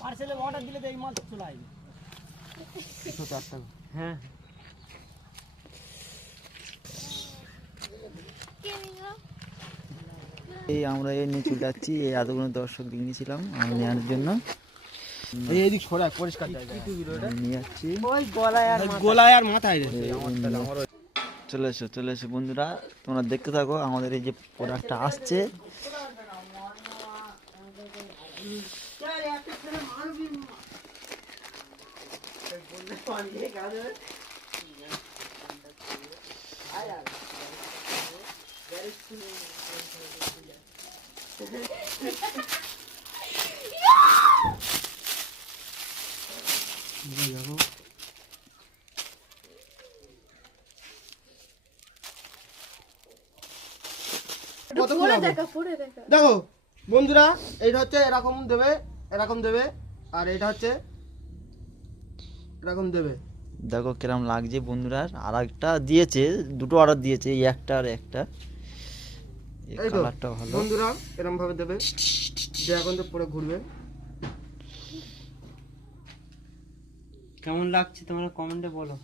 পার্সেলে order দিলে তো এই মাল চলে আসবে। 104 টাকা। হ্যাঁ এই আমরা এই নিয়ে চলে যাচ্ছি, এই এতগুলো দর্শক নিয়েছিলাম আমি নেওয়ার জন্য। এইদিক ছড়া পরিষ্কার জায়গা নিয়ে যাচ্ছি, ওই গলায় আর মাথায় চলে এসো বন্ধুরা, তোমরা দেখতে থাকো আমাদের এই যে প্রোডাক্টটা আসছে। দেখো বন্ধুরা, এইটা হচ্ছে এরকম দেবে আর এটা হচ্ছে এরকম দেবে। দেখো কিরম লাগছে বন্ধুরা। আর একটা দিয়েছে, দুটো অর্ডার দিয়েছে, এই একটা আর একটা। এই কালারটা ভালো বন্ধুরা, এরকম ভাবে দেবে, যে এখন তো পুরো ঘুরবে। কেমন লাগছে তোমরা কমেন্টে বলো।